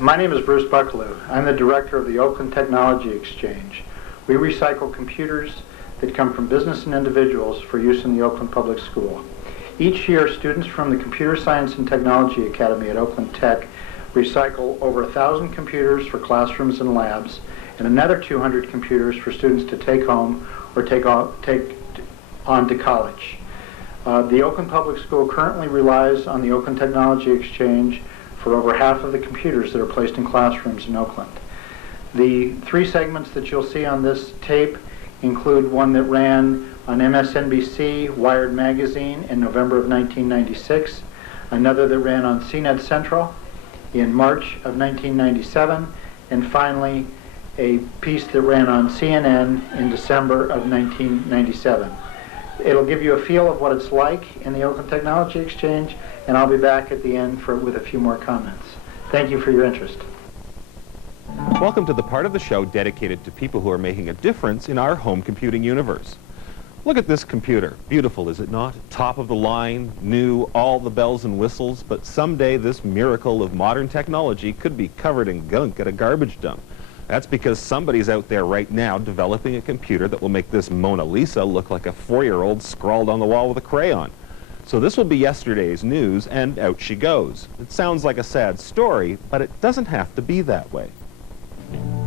My name is Bruce Buckaloo. I'm the director of the Oakland Technology Exchange. We recycle computers that come from business and individuals for use in the Oakland Public School. Each year, students from the Computer Science and Technology Academy at Oakland Tech recycle over 1,000 computers for classrooms and labs, and another 200 computers for students to take home or take on to college. The Oakland Public School currently relies on the Oakland Technology Exchange for over half of the computers that are placed in classrooms in Oakland. The three segments that you'll see on this tape include one that ran on MSNBC Wired Magazine in November of 1996, another that ran on CNET Central in March of 1997, and finally a piece that ran on CNN in December of 1997. It'll give you a feel of what it's like in the Oakland Technology Exchange, and I'll be back at the end with a few more comments. Thank you for your interest. Welcome to the part of the show dedicated to people who are making a difference in our home computing universe. Look at this computer. Beautiful, is it not? Top of the line, new, all the bells and whistles, but someday this miracle of modern technology could be covered in gunk at a garbage dump. That's because somebody's out there right now developing a computer that will make this Mona Lisa look like a 4-year-old scrawled on the wall with a crayon. So this will be yesterday's news, and out she goes. It sounds like a sad story, but it doesn't have to be that way.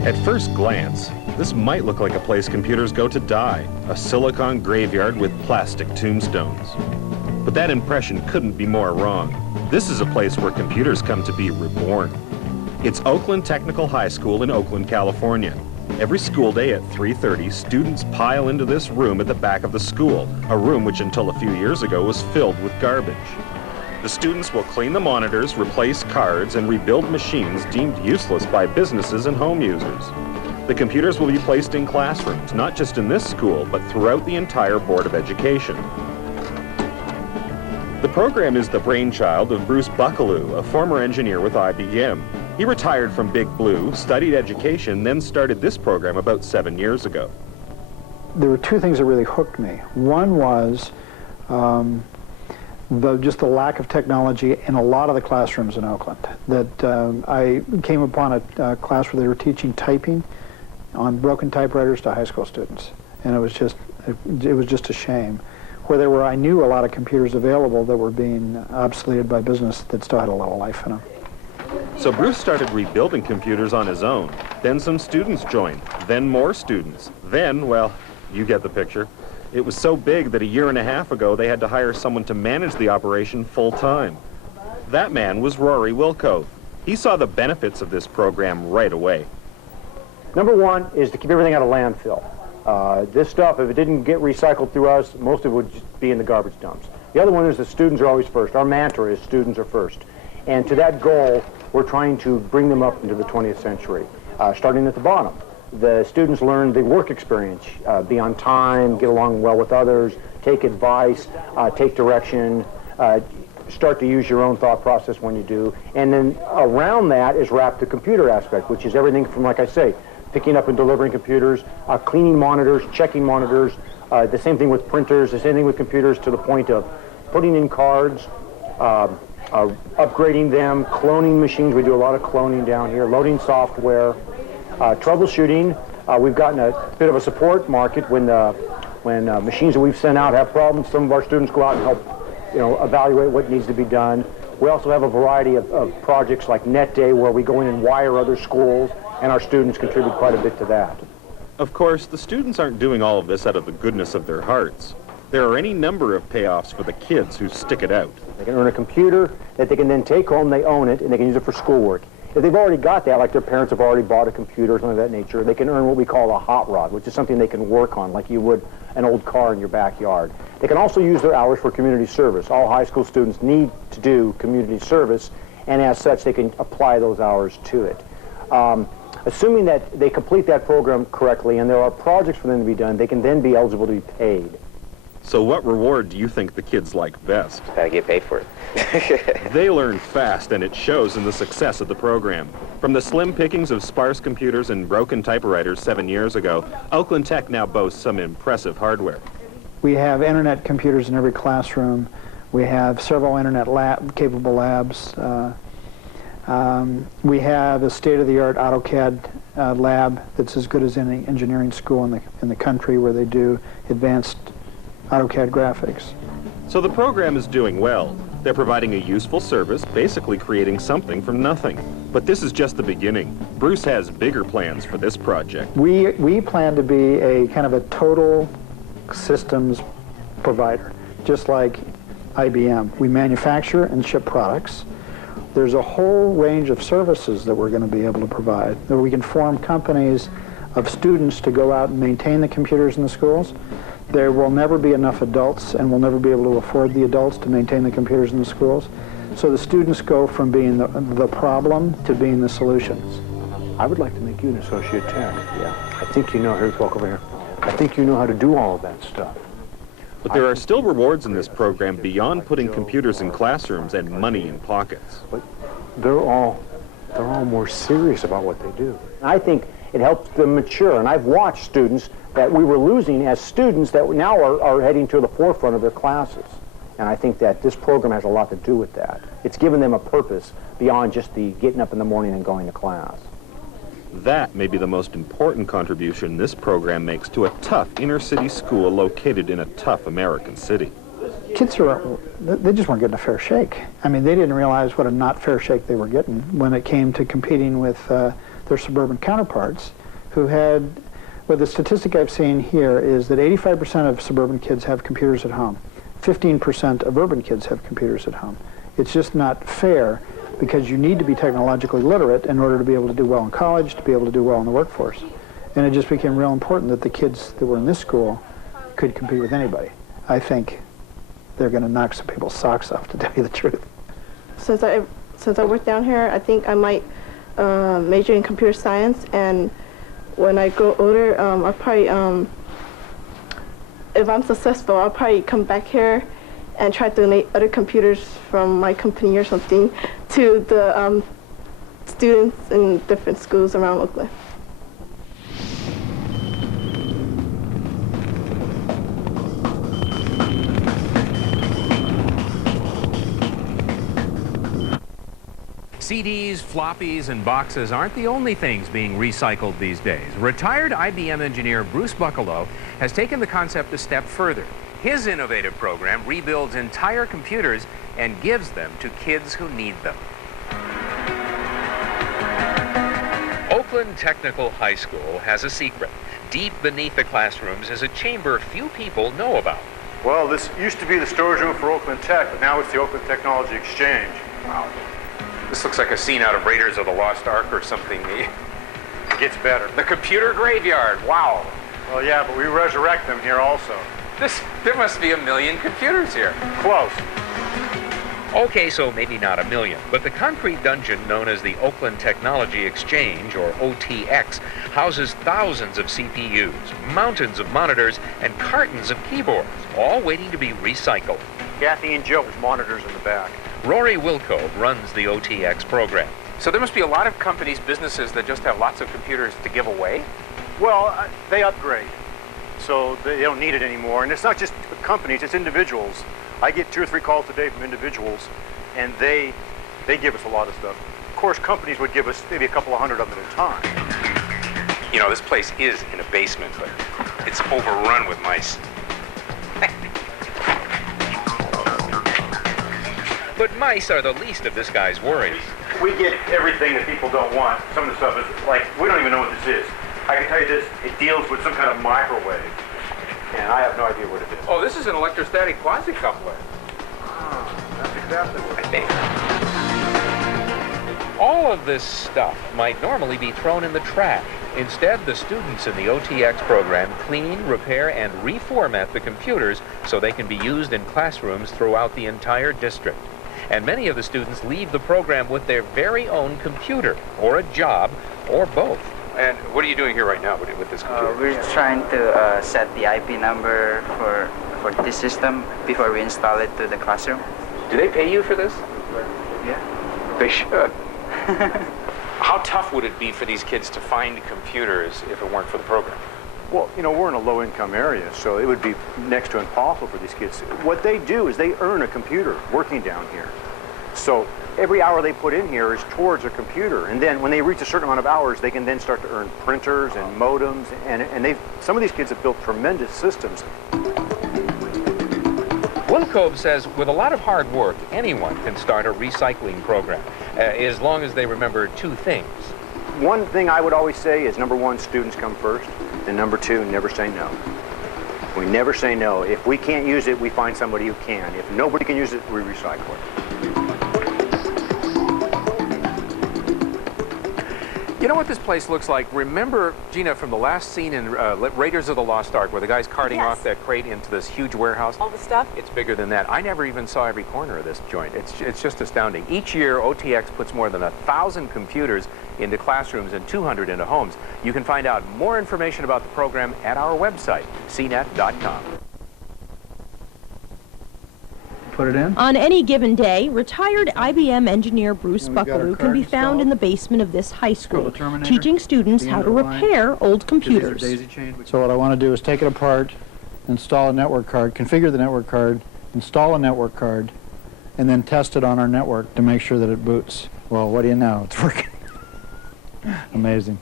At first glance, this might look like a place computers go to die, a silicon graveyard with plastic tombstones. But that impression couldn't be more wrong. This is a place where computers come to be reborn. It's Oakland Technical High School in Oakland, California. Every school day at 3:30, students pile into this room at the back of the school, a room which until a few years ago was filled with garbage. The students will clean the monitors, replace cards, and rebuild machines deemed useless by businesses and home users. The computers will be placed in classrooms, not just in this school, but throughout the entire Board of Education. The program is the brainchild of Bruce Buckaloo, a former engineer with IBM. He retired from Big Blue, studied education, then started this program about 7 years ago. There were two things that really hooked me. One was just the lack of technology in a lot of the classrooms in Oakland. That I came upon a class where they were teaching typing on broken typewriters to high school students, and it was just a shame. Where I knew a lot of computers available that were being obsoleted by business that still had a lot of life in them. So Bruce started rebuilding computers on his own. Then some students joined, then more students. Then, well, you get the picture. It was so big that a year and a half ago they had to hire someone to manage the operation full-time. That man was Rory Wilco. He saw the benefits of this program right away. Number one is to keep everything out of landfill. This stuff, if it didn't get recycled through us, most of it would just be in the garbage dumps. The other one is that students are always first. Our mantra is students are first. And to that goal, we're trying to bring them up into the 20th century, starting at the bottom. The students learn the work experience, be on time, get along well with others, take advice, take direction, start to use your own thought process when you do. And then around that is wrapped the computer aspect, which is everything from, like I say, picking up and delivering computers, cleaning monitors, checking monitors, the same thing with printers, the same thing with computers to the point of putting in cards, upgrading them, cloning machines. We do a lot of cloning down here, loading software, troubleshooting. We've gotten a bit of a support market when machines that we've sent out have problems. Some of our students go out and help, evaluate what needs to be done. We also have a variety of projects like Net Day where we go in and wire other schools, and our students contribute quite a bit to that. Of course, the students aren't doing all of this out of the goodness of their hearts. There are any number of payoffs for the kids who stick it out. They can earn a computer that they can then take home, they own it, and they can use it for schoolwork. If they've already got that, like their parents have already bought a computer or something of that nature, they can earn what we call a hot rod, which is something they can work on like you would an old car in your backyard. They can also use their hours for community service. All high school students need to do community service, and as such, they can apply those hours to it. Assuming that they complete that program correctly and there are projects for them to be done, they can then be eligible to be paid. So what reward do you think the kids like best? Gotta get paid for it. They learn fast, and it shows in the success of the program. From the slim pickings of sparse computers and broken typewriters 7 years ago, Oakland Tech now boasts some impressive hardware. We have internet computers in every classroom. We have several internet capable labs. We have a state-of-the-art AutoCAD lab that's as good as any engineering school in the country, where they do advanced AutoCAD graphics. So the program is doing well. They're providing a useful service, basically creating something from nothing. But this is just the beginning. Bruce has bigger plans for this project. We plan to be a kind of a total systems provider, just like IBM. We manufacture and ship products. There's a whole range of services that we're going to be able to provide, that we can form companies of students to go out and maintain the computers in the schools. There will never be enough adults, and we'll never be able to afford the adults to maintain the computers in the schools. So the students go from being the problem to being the solutions. I would like to make you an associate tech. Yeah. I think you know, here, walk over here. I think you know how to do all of that stuff. But there are still rewards in this program beyond putting computers in classrooms and money in pockets. But they're all more serious about what they do. I think it helps them mature, and I've watched students that we were losing as students that now are heading to the forefront of their classes. And I think that this program has a lot to do with that. It's given them a purpose beyond just the getting up in the morning and going to class. That may be the most important contribution this program makes to a tough inner-city school located in a tough American city. Kids they just weren't getting a fair shake. I mean, they didn't realize what a not fair shake they were getting when it came to competing with their suburban counterparts who had, well, the statistic I've seen here is that 85% of suburban kids have computers at home. 15% of urban kids have computers at home. It's just not fair, because you need to be technologically literate in order to be able to do well in college, to be able to do well in the workforce. And it just became real important that the kids that were in this school could compete with anybody. I think they're going to knock some people's socks off, to tell you the truth. Since I work down here, I think I might major in computer science, and when I grow older, I'll probably, if I'm successful, I'll probably come back here and try to donate other computers from my company or something to the students in different schools around Oakland. CDs, floppies, and boxes aren't the only things being recycled these days. Retired IBM engineer Bruce Buckalow has taken the concept a step further. His innovative program rebuilds entire computers and gives them to kids who need them. Oakland Technical High School has a secret. Deep beneath the classrooms is a chamber few people know about. Well, this used to be the storage room for Oakland Tech, but now it's the Oakland Technology Exchange. Wow. This looks like a scene out of Raiders of the Lost Ark or something. It gets better. The computer graveyard, wow. Well, yeah, but we resurrect them here also. There must be 1 million computers here. Close. Okay, so maybe not 1 million, but the concrete dungeon known as the Oakland Technology Exchange, or OTX, houses thousands of CPUs, mountains of monitors, and cartons of keyboards, all waiting to be recycled. Kathy and Joe with monitors in the back. Rory Wilco runs the OTX program. So there must be a lot of companies, businesses that just have lots of computers to give away? Well, they upgrade, so they don't need it anymore. And it's not just companies, it's individuals. I get 2 or 3 calls a day from individuals, and they give us a lot of stuff. Of course, companies would give us maybe a couple of hundred of them at a time. You know, this place is in a basement, but it's overrun with mice. But mice are the least of this guy's worries. We get everything that people don't want. Some of the stuff is like, we don't even know what this is. I can tell you this, it deals with some kind of microwave, and I have no idea what it is. Oh, this is an electrostatic quasi-coupler. That's exactly what I think. All of this stuff might normally be thrown in the trash. Instead, the students in the OTX program clean, repair, and reformat the computers so they can be used in classrooms throughout the entire district. And many of the students leave the program with their very own computer, or a job, or both. And what are you doing here right now with this computer? We're trying to set the IP number for this system before we install it to the classroom. Do they pay you for this? Yeah. They should. How tough would it be for these kids to find computers if it weren't for the program? Well, you know, we're in a low-income area, so it would be next to impossible for these kids. What they do is they earn a computer working down here. So every hour they put in here is towards a computer, and then when they reach a certain amount of hours, they can then start to earn printers and modems, and some of these kids have built tremendous systems. Wilcove says with a lot of hard work, anyone can start a recycling program, as long as they remember two things. One thing I would always say is, number one, students come first, and number two, never say no. We never say no. If we can't use it, we find somebody who can. If nobody can use it, we recycle it. You know what this place looks like? Remember, Gina, from the last scene in Raiders of the Lost Ark, where the guy's carting off that crate into this huge warehouse? All the stuff? It's bigger than that. I never even saw every corner of this joint. It's just astounding. Each year, OTX puts more than 1,000 computers into classrooms and 200 into homes. You can find out more information about the program at our website, cnet.com. Put it in. On any given day, retired IBM engineer Bruce Buckaloo can be found in the basement of this high school, teaching students how to repair old computers. So what I want to do is take it apart, install a network card, configure the network card, install a network card, and then test it on our network to make sure that it boots. Well, what do you know? It's working. Amazing.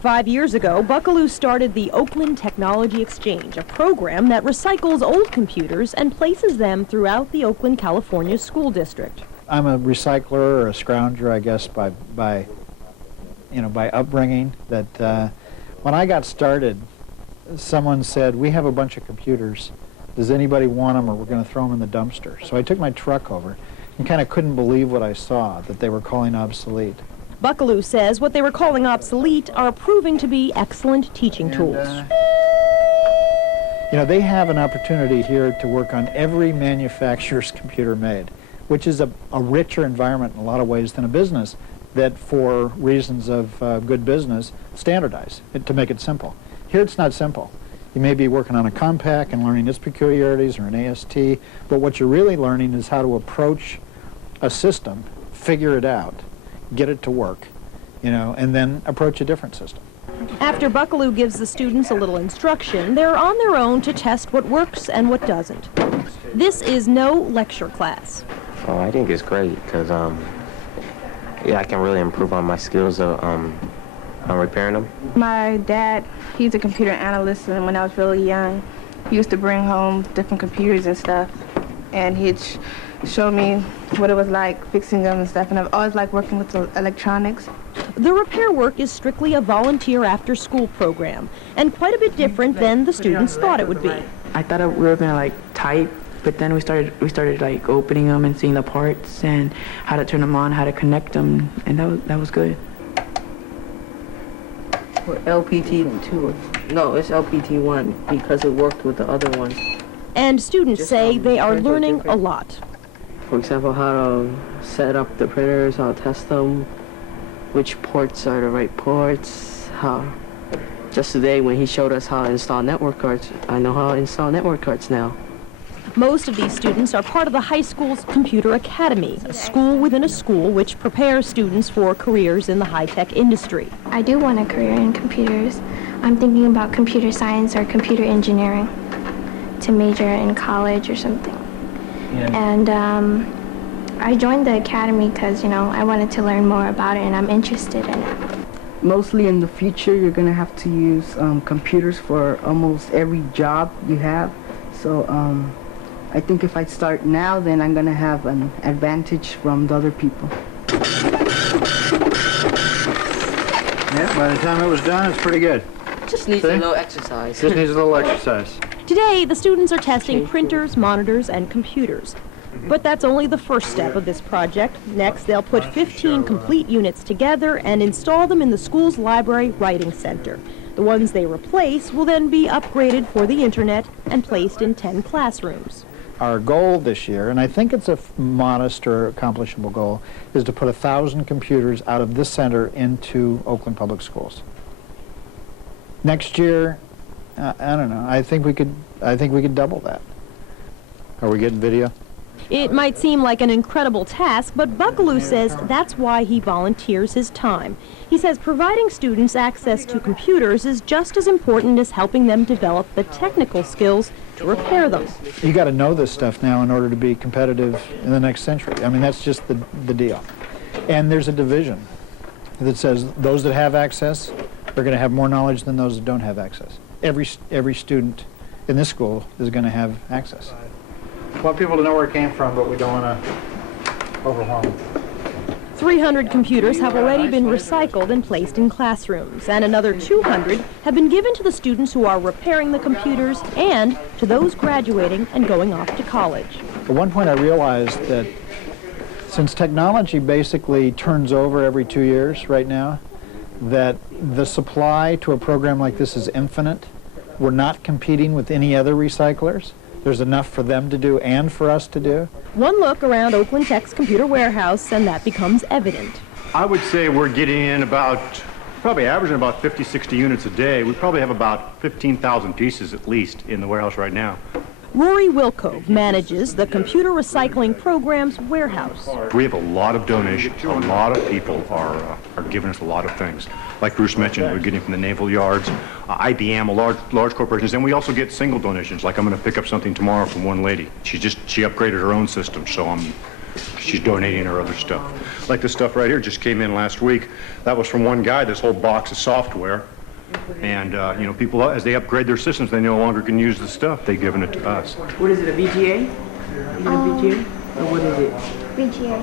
5 years ago, Buckaloo started the Oakland Technology Exchange, a program that recycles old computers and places them throughout the Oakland, California school district. I'm a recycler or a scrounger, I guess, by upbringing. That when I got started, someone said, "We have a bunch of computers. Does anybody want them, or we're going to throw them in the dumpster?" So I took my truck over and kind of couldn't believe what I saw, that they were calling obsolete. Buckaloo says what they were calling obsolete are proving to be excellent teaching tools. They have an opportunity here to work on every manufacturer's computer made, which is a richer environment in a lot of ways than a business that, for reasons of good business, standardize it to make it simple. Here it's not simple. You may be working on a Compaq and learning its peculiarities, or an AST, but what you're really learning is how to approach a system, figure it out, get it to work, and then approach a different system. After Buckaloo gives the students a little instruction, they're on their own to test what works and what doesn't. This is no lecture class. Oh, I think it's great because, I can really improve on my skills of on repairing them. My dad, he's a computer analyst, and when I was really young, he used to bring home different computers and stuff, and he'd show me what it was like fixing them and stuff, and I've always liked working with the electronics. The repair work is strictly a volunteer after-school program, and quite a bit different than the students thought it would be. I thought we were gonna type, but then we started opening them and seeing the parts and how to turn them on, how to connect them, and that was good. LPT2. No, it's LPT1 because it worked with the other ones. And students say they are learning a lot. For example, how to set up the printers, how to test them, which ports are the right ports, just today when he showed us how to install network cards, I know how to install network cards now. Most of these students are part of the high school's Computer Academy, a school within a school which prepares students for careers in the high-tech industry. I do want a career in computers. I'm thinking about computer science or computer engineering to major in college or something. And I joined the academy because, I wanted to learn more about it and I'm interested in it. Mostly in the future, you're going to have to use computers for almost every job you have. So I think if I start now, then I'm going to have an advantage from the other people. Yeah, by the time it was done, it's pretty good. Just needs a little exercise. Just needs a little exercise. Today, the students are testing printers, monitors, and computers. But that's only the first step of this project. Next, they'll put 15 complete units together and install them in the school's library writing center. The ones they replace will then be upgraded for the internet and placed in 10 classrooms. Our goal this year, and I think it's a modest or accomplishable goal, is to put 1,000 computers out of this center into Oakland Public Schools. Next year, I don't know. I think we could double that. Are we getting video? It might seem like an incredible task, but Buckaloo says that's why he volunteers his time. He says providing students access to computers is just as important as helping them develop the technical skills to repair them. You got to know this stuff now in order to be competitive in the next century. I mean, that's just the deal. And there's a division that says those that have access are going to have more knowledge than those that don't have access. Every student in this school is going to have access. We want people to know where it came from, but we don't want to overwhelm them. 300 computers have already been recycled and placed in classrooms, and another 200 have been given to the students who are repairing the computers and to those graduating and going off to college. At one point I realized that since technology basically turns over every 2 years right now, that the supply to a program like this is infinite. We're not competing with any other recyclers. There's enough for them to do and for us to do. One look around Oakland Tech's computer warehouse, and that becomes evident. I would say we're getting in probably averaging about 50, 60 units a day. We probably have about 15,000 pieces at least in the warehouse right now. Rory Wilcove manages the computer recycling program's warehouse. We have a lot of donations. A lot of people are giving us a lot of things. Like Bruce mentioned, we're getting from the naval yards, IBM, large corporations, and we also get single donations. Like I'm going to pick up something tomorrow from one lady. She upgraded her own system, so she's donating her other stuff. Like this stuff right here just came in last week. That was from one guy, this whole box of software. And, you know, people, as they upgrade their systems, they no longer can use the stuff. They've given it to us. What is it, a VGA? Is it a VGA? Or what is it? VGA.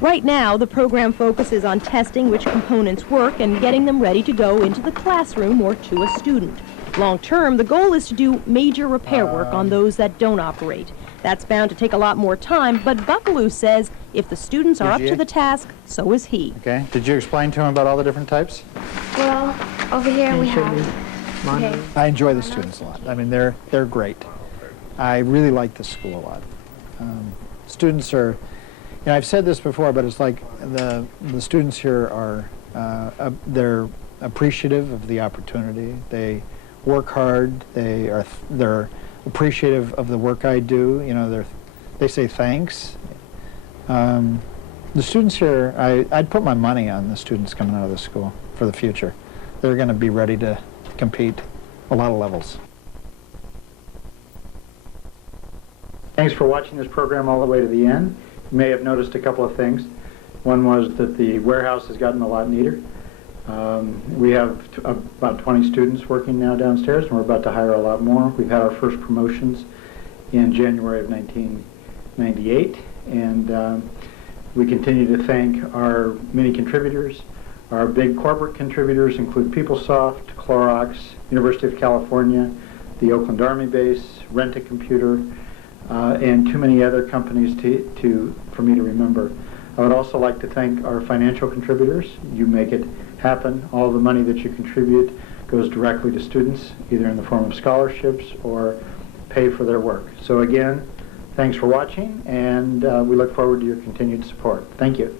Right now, the program focuses on testing which components work and getting them ready to go into the classroom or to a student. Long term, the goal is to do major repair work on those that don't operate. That's bound to take a lot more time, but Buckaloo says if the students are up to the task, so is he. Okay. Did you explain to him about all the different types? Well, over here we have... Okay. I enjoy the students a lot. I mean, they're great. I really like this school a lot. Students are, you know, I've said this before, but it's like the students here are, they're appreciative of the opportunity. They work hard. They're appreciative of the work I do. You know, they say thanks. The students here, I'd put my money on the students coming out of the school for the future. They're going to be ready to compete a lot of levels. Thanks for watching this program all the way to the end. You may have noticed a couple of things. One was that the warehouse has gotten a lot neater. We have about 20 students working now downstairs, and we're about to hire a lot more. We've had our first promotions in January of 1998, and we continue to thank our many contributors. Our big corporate contributors include PeopleSoft, Clorox, University of California, the Oakland Army Base, Rent-A-Computer, and too many other companies for me to remember. I would also like to thank our financial contributors. You make it happen. All the money that you contribute goes directly to students, either in the form of scholarships or pay for their work. So again, thanks for watching, and we look forward to your continued support. Thank you.